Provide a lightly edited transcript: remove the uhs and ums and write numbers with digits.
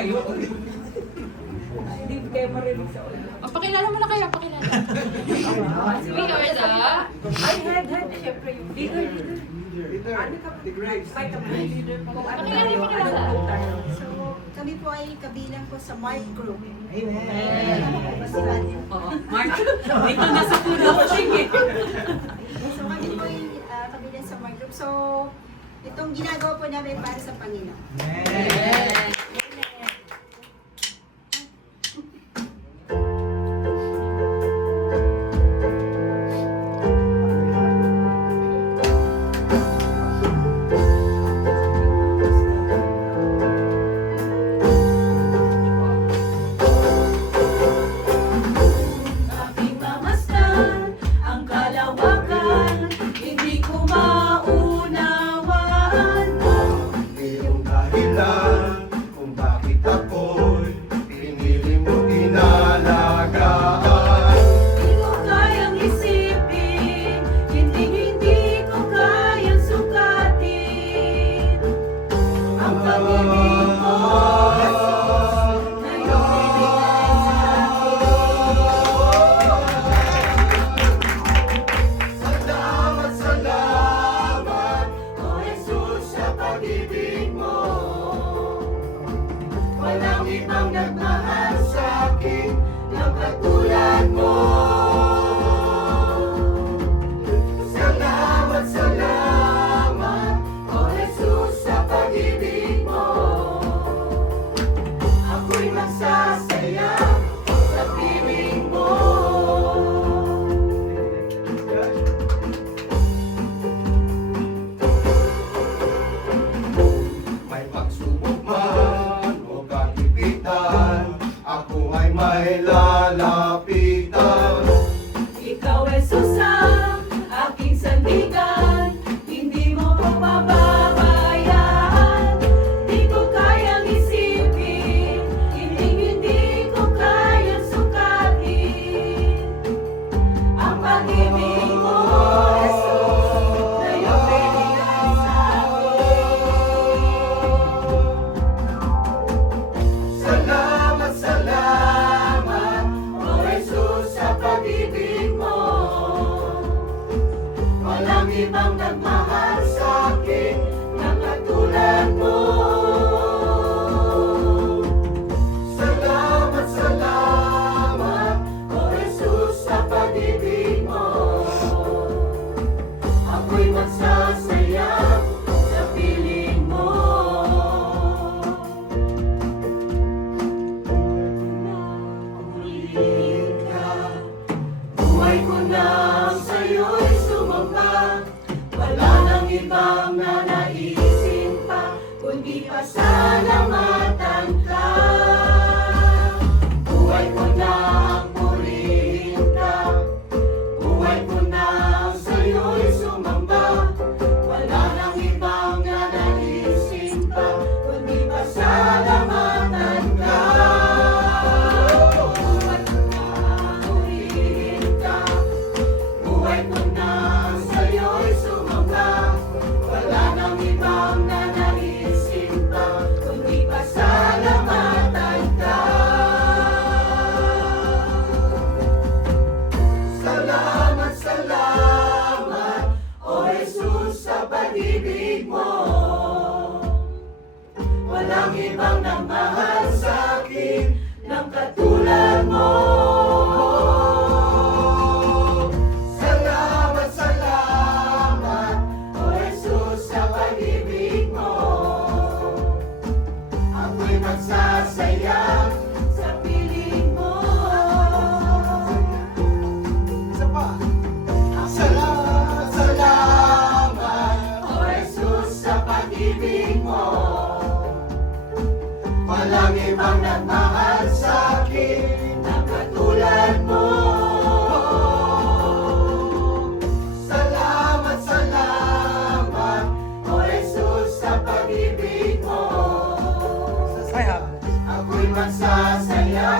kayo. Hindi kayo marinig sa ulo. Pakilala mo na kayo, pakilala. We are the... Ay, head. Siyempre yung leader. Ano ka? The Grace. Pakilala. So, kami po ay kabilang po sa Mark Group. Amen. Oo. Mark, dito nasa puno ko sige. So, kami po ay kabilang sa Mark Group. So, itong ginagawa po namin para sa Panginoon. Amen. Aking mamasdan ang kalawakan, hindi ko maunawaan. Iyong dahilan kung bakit ako'y pinili mo inalagaan. Hindi ko kayang isipin, hindi ko kayang sukatin. Ang pag-ibig mo, na iyong binigay sa Salamat, salamat, O Jesus, sa pag-ibig mo. walang ibang nagmahal sa akin ng katulad mo. Salamat, salamat, O Jesus, sa pag-ibig mo. ako'y magsasaya sa piling mo. May pagsubok man o kagipitan, ako ay may lalapitan. Ikaw, Jesus, ang aking sandigan, hindi mo ko pababayaan. Di ko kayang isipin, hindi ko kayang sukatin. Ang pag-ibig mo, Jesus, na iyong binigay sa Salamat, salamat, O Jesus, sa pag-ibig mo. walang ibang nagmahal sa akin ng katulad mo. Salamat, salamat, O Jesus, sa pag-ibig mo. ako'y magsasaya Sa piling mo. Ulit ka, buhay ko na sa'yo'y sumamba. Wala nang ibang nanaisin pa, kundi pasalamatan ka. Buhay ko na ang purihin ka, buhay ko na sa'yo'y sumamba. Wala nang ibang nanaisin pa, kundi pasalamatan ka. Buhay ko na purihin ka, buhay ko na sa'yo'y sumamba. Wala nang ibang nanaisin pa, kundi pasalamatan ka. Salamat, salamat, O Jesus, sa pag-ibig mo. Walang ibang nagmahal sa akin ng katulad mo. salamat, salamat, O Jesus, sa pag-ibig mo. ako'y magsasaya. Sa piling mo. Isa pa. Salamat, salamat, O Jesus, sa pag-ibig mo. walang ibang nagmahal sa akin ng katulad mo. Salamat, salamat, O Jesus, sa pag-ibig mo. ako'y magsasaya